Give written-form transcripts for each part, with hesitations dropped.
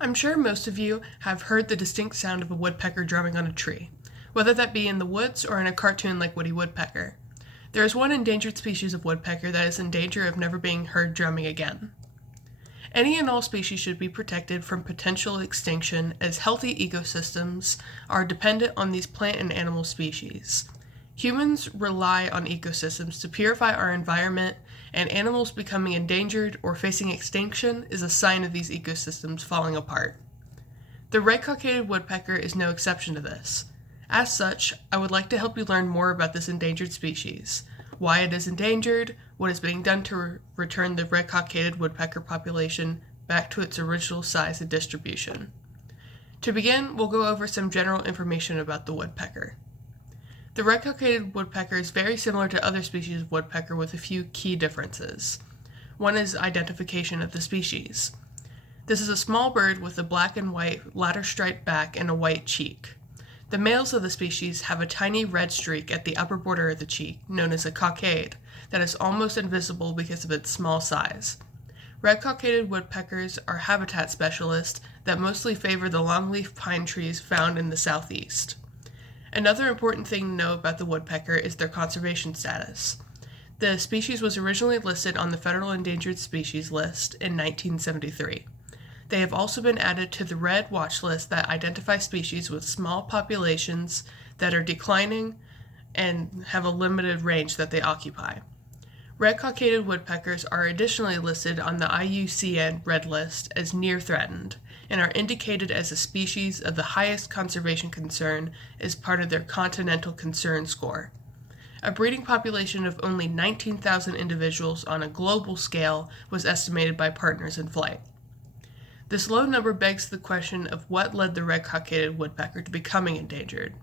I'm sure most of you have heard the distinct sound of a woodpecker drumming on a tree, whether that be in the woods or in a cartoon like Woody Woodpecker. There is one endangered species of woodpecker that is in danger of never being heard drumming again. Any and all species should be protected from potential extinction, as healthy ecosystems are dependent on these plant and animal species. Humans rely on ecosystems to purify our environment, and animals becoming endangered or facing extinction is a sign of these ecosystems falling apart. The red-cockaded woodpecker is no exception to this. As such, I would like to help you learn more about this endangered species, why it is endangered, what is being done to return the red-cockaded woodpecker population back to its original size and distribution. To begin, we'll go over some general information about the woodpecker. The red-cockaded woodpecker is very similar to other species of woodpecker with a few key differences. One is identification of the species. This is a small bird with a black and white ladder-striped back and a white cheek. The males of the species have a tiny red streak at the upper border of the cheek, known as a cockade, that is almost invisible because of its small size. Red-cockaded woodpeckers are habitat specialists that mostly favor the longleaf pine trees found in the southeast. Another important thing to know about the woodpecker is their conservation status. The species was originally listed on the Federal Endangered Species List in 1973. They have also been added to the Red Watch List that identifies species with small populations that are declining and have a limited range that they occupy. Red-cockaded woodpeckers are additionally listed on the IUCN Red List as near threatened, and are indicated as a species of the highest conservation concern as part of their Continental Concern Score. A breeding population of only 19,000 individuals on a global scale was estimated by Partners in Flight. This low number begs the question of what led the red-cockaded woodpecker to becoming endangered.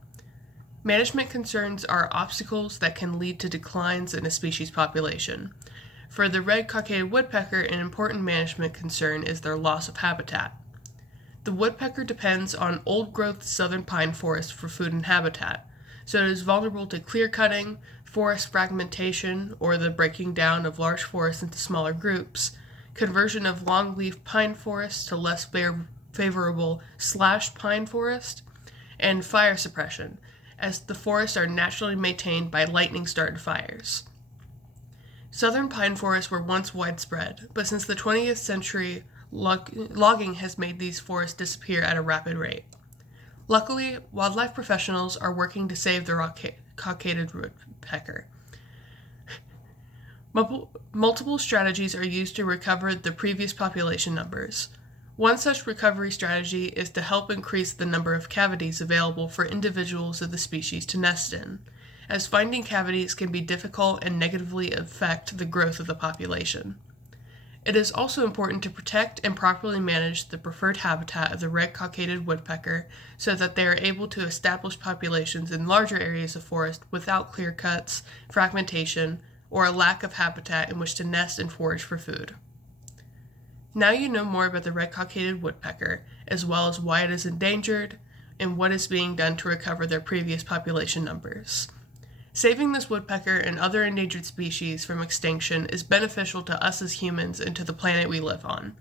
Management concerns are obstacles that can lead to declines in a species population. For the red-cockaded woodpecker, an important management concern is their loss of habitat. The woodpecker depends on old-growth southern pine forest for food and habitat, so it is vulnerable to clear-cutting, forest fragmentation, or the breaking down of large forests into smaller groups, conversion of longleaf pine forests to less favorable slashed pine forest, and fire suppression, as the forests are naturally maintained by lightning-started fires. Southern pine forests were once widespread, but since the 20th century, logging has made these forests disappear at a rapid rate. Luckily, wildlife professionals are working to save the red-cockaded woodpecker. Multiple strategies are used to recover the previous population numbers. One such recovery strategy is to help increase the number of cavities available for individuals of the species to nest in, as finding cavities can be difficult and negatively affect the growth of the population. It is also important to protect and properly manage the preferred habitat of the red-cockaded woodpecker so that they are able to establish populations in larger areas of forest without clear cuts, fragmentation, or a lack of habitat in which to nest and forage for food. Now you know more about the red-cockaded woodpecker, as well as why it is endangered and what is being done to recover their previous population numbers. Saving this woodpecker and other endangered species from extinction is beneficial to us as humans and to the planet we live on.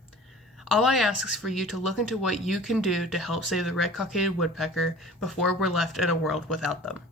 All I ask is for you to look into what you can do to help save the red-cockaded woodpecker before we're left in a world without them.